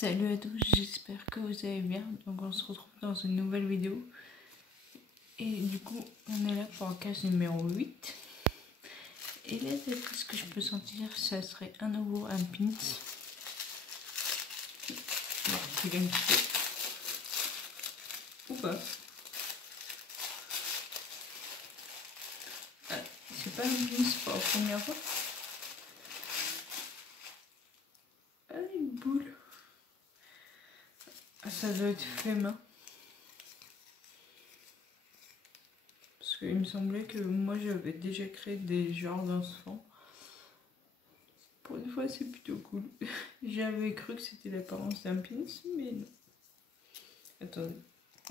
Salut à tous, j'espère que vous allez bien. Donc on se retrouve dans une nouvelle vidéo. Et du coup, on est là pour la case numéro 8. Et là, d'après ce que je peux sentir, ça serait un nouveau un pins. Il a un petit peu. Ou pas. Ah, c'est pas un pins pour la première fois. Ah, une boule. Ah, ça doit être fait main. Parce qu'il me semblait que moi j'avais déjà créé des genres d'enfants. Pour une fois, c'est plutôt cool. J'avais cru que c'était l'apparence d'un pins, mais non. Attendez,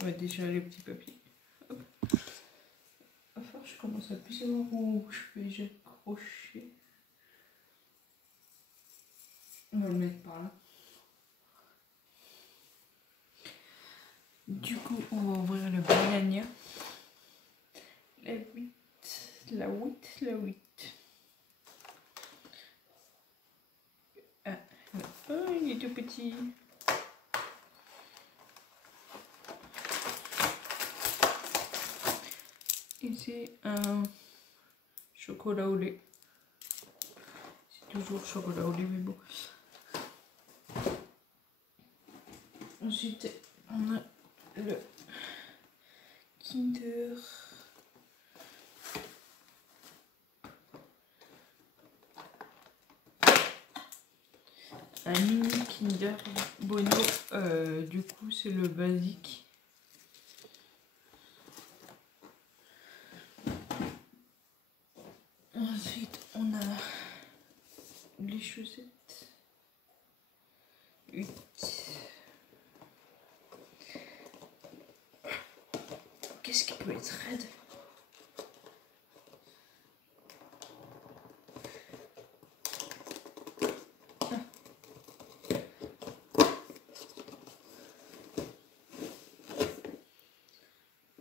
on va déjà les petits papiers. Hop. Enfin, je commence à plus savoir où je peux j'accrocher. On va le mettre par là. Du coup, on va ouvrir le banania. La 8, la 8, la 8. Ah, oh, il est tout petit. Et c'est un chocolat au lait. C'est toujours chocolat au lait, mais bon. Ensuite, on a le Kinder. Un mini Kinder Bueno. Du coup, c'est le basique. Ensuite, on a les chaussettes. 8. Qu'est-ce qui peut être raide?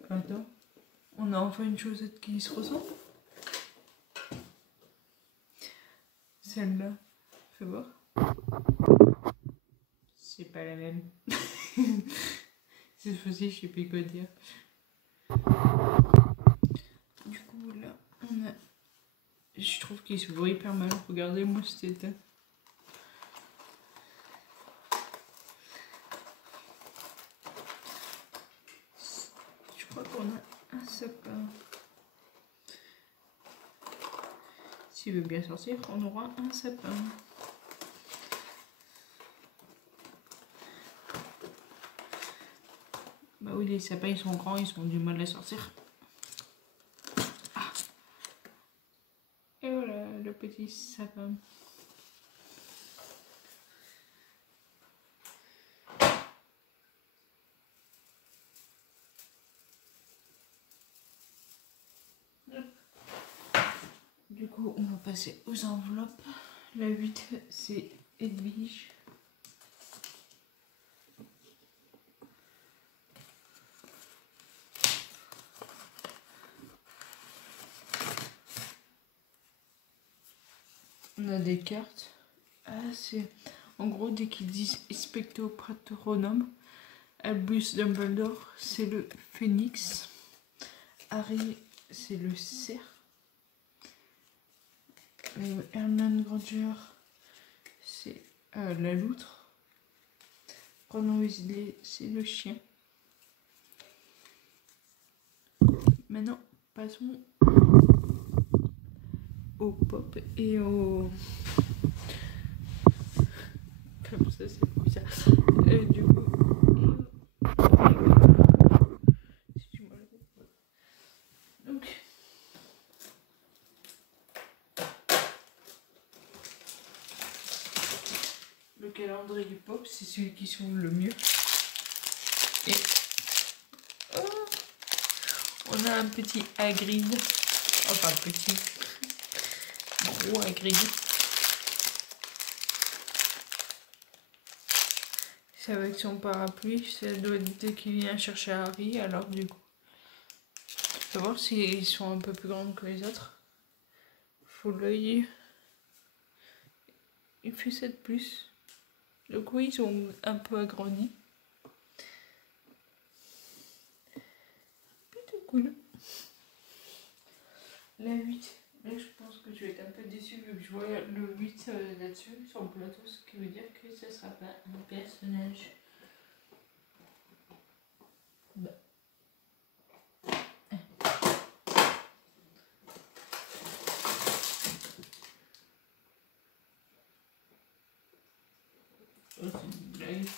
Attends, on a enfin une chaussette qui se ressemble. Celle-là, fais voir. C'est pas la même. Cette fois-ci, je sais plus quoi dire. Du coup, là, on a... Je trouve qu'il se voit hyper mal. Regardez-moi cet état. Je crois qu'on a un sapin. S'il veut bien sortir, on aura un sapin. Bah oui, les sapins, ils sont grands, ils ont du mal à sortir. Ah. Et voilà, le petit sapin. Du coup, on va passer aux enveloppes. La 8, c'est Edwige. On a des cartes. Ah, c'est... En gros, dès qu'ils disent Expecto Patronum, Albus Dumbledore, c'est le phénix. Harry, c'est le cerf. Hermione Granger, c'est la loutre. Ron Weasley, c'est le chien. Maintenant, passons au pop et au... Comme ça, c'est plus ça. Du coup... Donc... Le calendrier du pop, c'est celui qui s'ouvre le mieux. Et... Oh, on a un petit Hagrid. Enfin, petit... Gros Hagrid. C'est avec son parapluie. Ça doit être dès qu'il vient chercher Harry. Alors du coup... On va voir s'ils sont un peu plus grands que les autres. Faut l'œil. Il fait 7 plus. Donc oui, ils sont un peu agrandis. Plutôt cool. La 8. Là, je pense que je vais être un peu déçue vu que je vois le 8 là-dessus, sur le plateau, ce qui veut dire que ça sera pas un personnage. Bah. Oh, c'est une blague.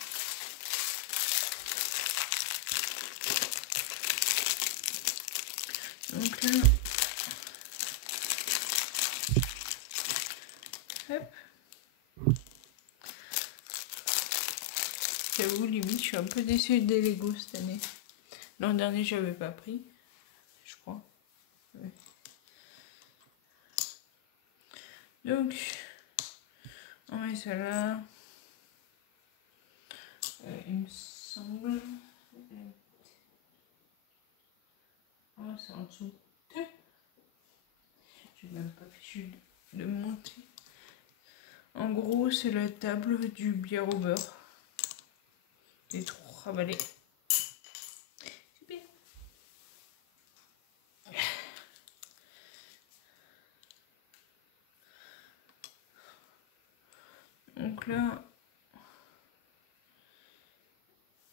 Donc là, hop. J'avoue, limite, je suis un peu déçue des Lego cette année. L'an dernier, j'avais pas pris, je crois. Ouais. Donc, on met ça là. Il me semble. Oh, c'est en dessous. Je n'ai même pas fichu de monter. En gros, c'est la table du bière au beurre. Les 3 balais. Super. Donc là,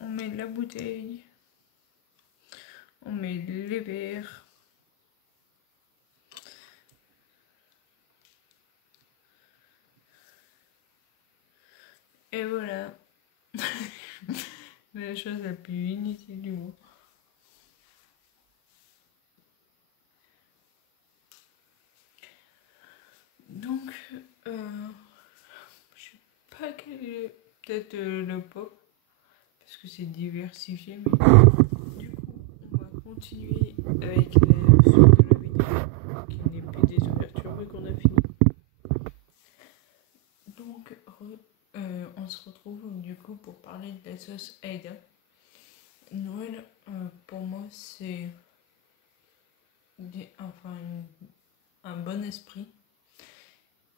on met la bouteille. On met les verres. Et voilà. La chose la plus inutile du monde. Donc, je sais pas quel est peut-être le pop, parce que c'est diversifié, mais du coup, on va continuer avec la suite de la vidéo, qui n'est plus des ouvertures, vu qu'on a fini. Donc, on se retrouve du coup pour parler de la sauce Aïda. Noël, pour moi, c'est un bon esprit.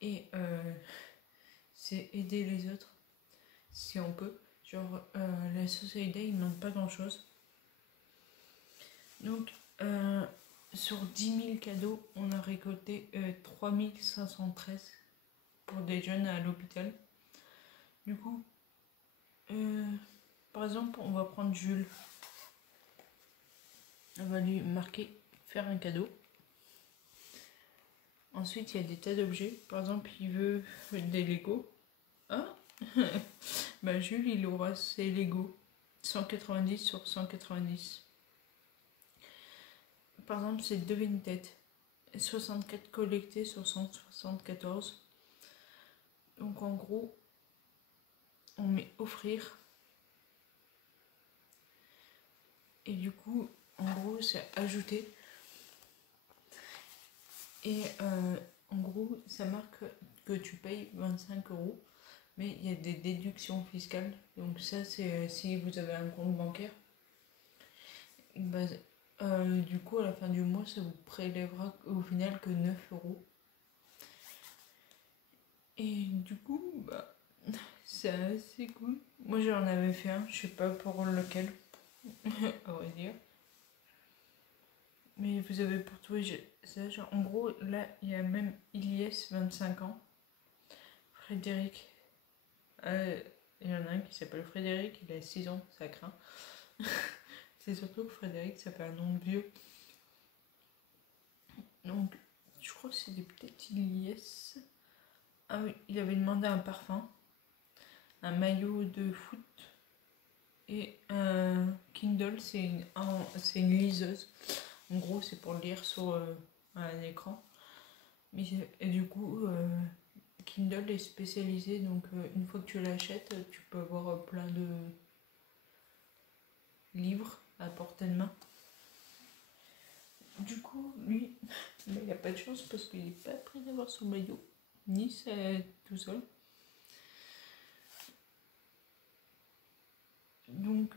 Et c'est aider les autres si on peut. Genre, la sauce Aïda, il ne manque pas grand chose. Donc, sur 10 000 cadeaux, on a récolté 3 513 pour des jeunes à l'hôpital. Du coup, par exemple, on va prendre Jules. On va lui marquer faire un cadeau. Ensuite, il y a des tas d'objets. Par exemple, il veut des Lego. Ah bah, Jules, il aura ses Lego. 190 sur 190. Par exemple, c'est devine-tête. 64 collectés sur 174. Donc, en gros, on met offrir. Et du coup, en gros, c'est ajouter. Et en gros, ça marque que tu payes 25 €. Mais il y a des déductions fiscales. Donc ça, c'est si vous avez un compte bancaire. Bah, du coup, à la fin du mois, ça vous prélèvera au final que 9 €. Et du coup, bah, c'est assez cool. Moi, j'en avais fait un, je sais pas pour lequel, à vrai dire. Mais vous avez pour tout ça, genre, en gros, là, il y a même Ilyes, 25 ans. Frédéric. Il y en a un qui s'appelle Frédéric, il a 6 ans, ça craint. C'est surtout que Frédéric, ça fait un nom de vieux. Donc, je crois que c'était peut-être Ilyes. Ah oui, il avait demandé un parfum, un maillot de foot et un Kindle, c'est une liseuse. En gros, c'est pour lire sur un écran. Et du coup, Kindle est spécialisé, donc une fois que tu l'achètes, tu peux avoir plein de livres à portée de main. Du coup, lui, il n'a pas de chance parce qu'il n'est pas prêt d'avoir son maillot, ni c'est tout seul. Donc,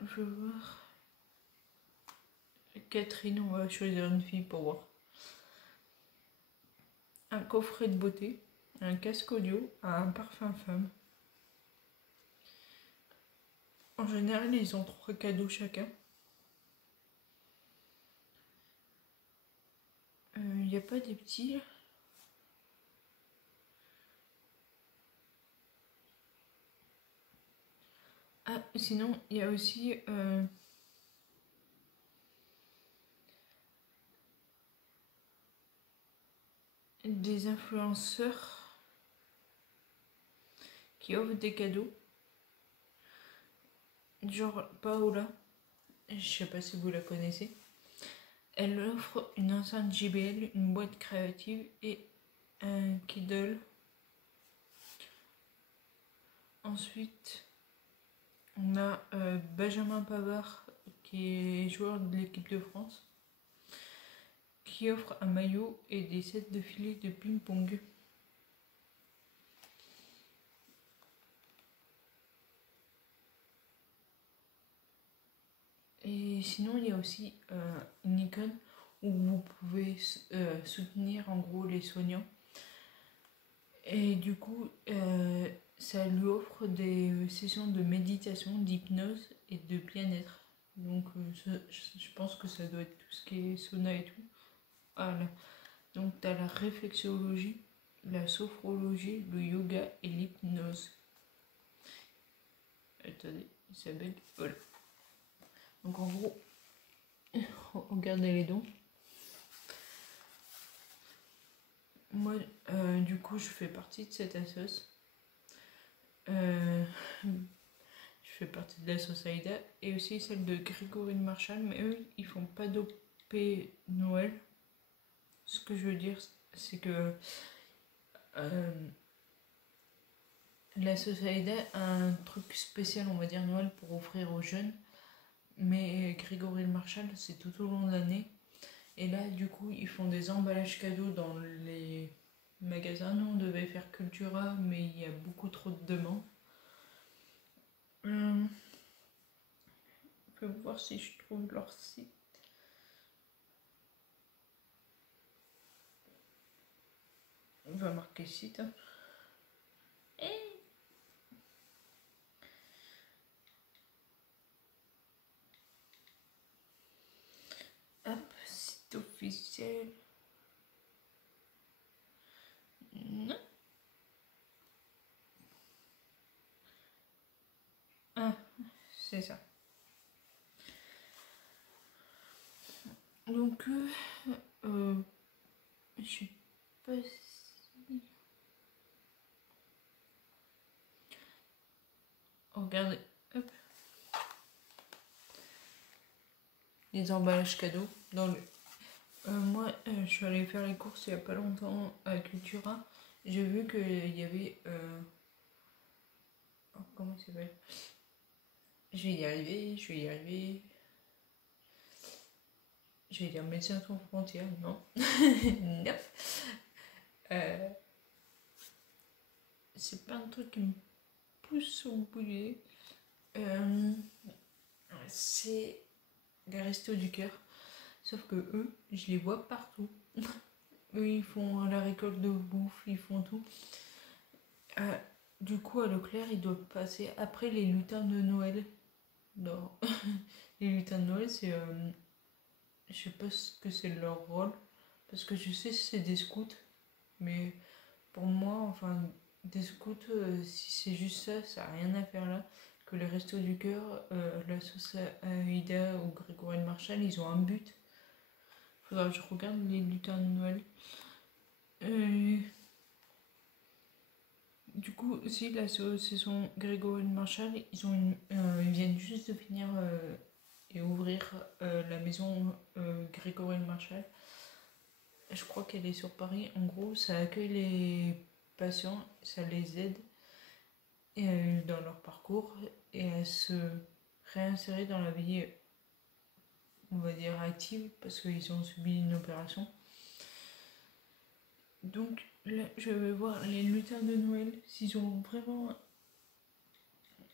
je vais voir. Catherine, on va choisir une fille pour voir. Un coffret de beauté. un casque audio, un parfum femme. En général, ils ont 3 cadeaux chacun. Il n'y a pas des petits. Ah, sinon, il y a aussi des influenceurs qui offrent des cadeaux. Genre Paola, je sais pas si vous la connaissez. Elle offre une enceinte JBL, une boîte créative et un Kindle. Ensuite, on a Benjamin Pavard, qui est joueur de l'équipe de France, qui offre un maillot et des sets de filets de ping-pong. Et sinon, il y a aussi une icône où vous pouvez soutenir en gros les soignants. Et du coup, ça lui offre des sessions de méditation, d'hypnose et de bien-être. Donc, je pense que ça doit être tout ce qui est sauna et tout. Voilà. Donc, tu as la réflexologie, la sophrologie, le yoga et l'hypnose. Attendez, Isabelle, voilà. Donc, en gros, regardez les dons. Moi, du coup, je fais partie de cette assoce. Je fais partie de l'asso Saïda et aussi celle de Grégory Marshall, mais eux, ils font pas d'OP Noël. Ce que je veux dire, c'est que l'asso Saïda a un truc spécial, on va dire Noël, pour offrir aux jeunes, mais Grégory Marshall, c'est tout au long de l'année. Et là, du coup, ils font des emballages cadeaux dans les magasins. Nous, on devait faire Cultura, mais il y a beaucoup trop de demandes. Je vais voir si je trouve leur site. On va marquer site. Hop, site officiel. Non. Ah, c'est ça. Donc, je sais pas si... Regardez, hop. Les emballages cadeaux. Dans le... moi, je suis allée faire les courses il y a pas longtemps à Cultura. J'ai vu qu'il y avait... oh, comment ça s'appelle? Je vais y arriver. Je vais dire Médecins sans frontières, non. Non. C'est pas un truc qui me pousse au boulet. C'est les restos du cœur. Sauf que eux, je les vois partout. Eux, ils font la récolte de bouffe, ils font tout. Du coup, à Leclerc, ils doivent passer après les lutins de Noël. Non. Les lutins de Noël, c'est... je sais pas ce que c'est leur rôle. Parce que je sais que c'est des scouts. Mais pour moi, enfin, des scouts, si c'est juste ça, ça n'a rien à faire là. Que les restos du cœur, la sauce Aïda ou Grégory Marshall, ils ont un but. Faudra que je regarde les lutins de Noël. Du coup, aussi, la saison Grégory Marshall, ils viennent juste de finir et ouvrir la maison Grégory Marshall. Je crois qu'elle est sur Paris. En gros, ça accueille les patients, ça les aide dans leur parcours et à se réinsérer dans la vie, on va dire, active, parce qu'ils ont subi une opération. Donc là, je vais voir les lutins de Noël, s'ils ont vraiment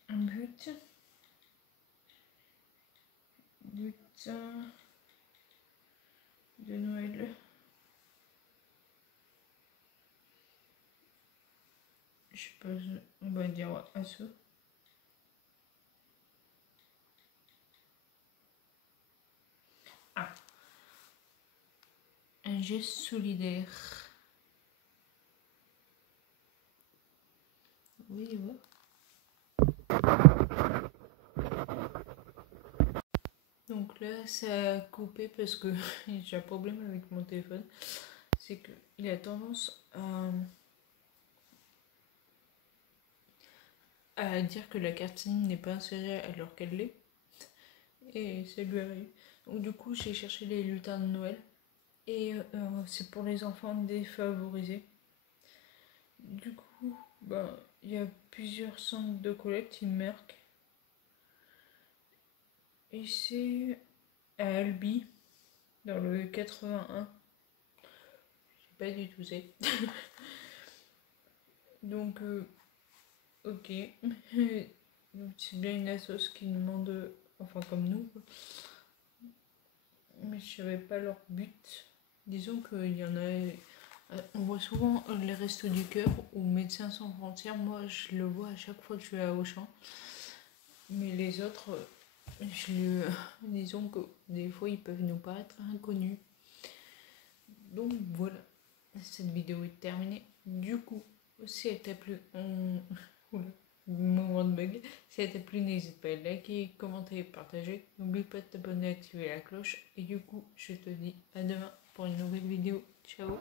un but. Lutins de Noël. Je sais pas, on va dire à ce. Ah, un geste solidaire. Oui, ouais. Donc là, ça a coupé parce que j'ai un problème avec mon téléphone. C'est qu'il a tendance à dire que la carte SIM n'est pas insérée alors qu'elle l'est. Et ça lui arrive. Donc du coup, j'ai cherché les lutins de Noël. Et c'est pour les enfants défavorisés. Du coup, il y a plusieurs centres de collecte, il marque. Et c'est à Albi, dans le 81. Je sais pas du tout c'est. Donc, ok. Donc c'est bien une assoce qui demande, enfin comme nous, quoi. Mais je savais pas leur but. Disons qu'il y en a. On voit souvent les Restos du Cœur ou Médecins sans frontières. Moi, je le vois à chaque fois que je vais à Auchan. Mais les autres, disons que des fois, ils peuvent nous paraître inconnus. Donc voilà, cette vidéo est terminée. Du coup, si elle t'a plu, moment de bug. Si elle t'a plu, n'hésite pas à liker, commenter et partager. N'oublie pas de t'abonner et d'activer la cloche. Et du coup, je te dis à demain pour une nouvelle vidéo. Ciao!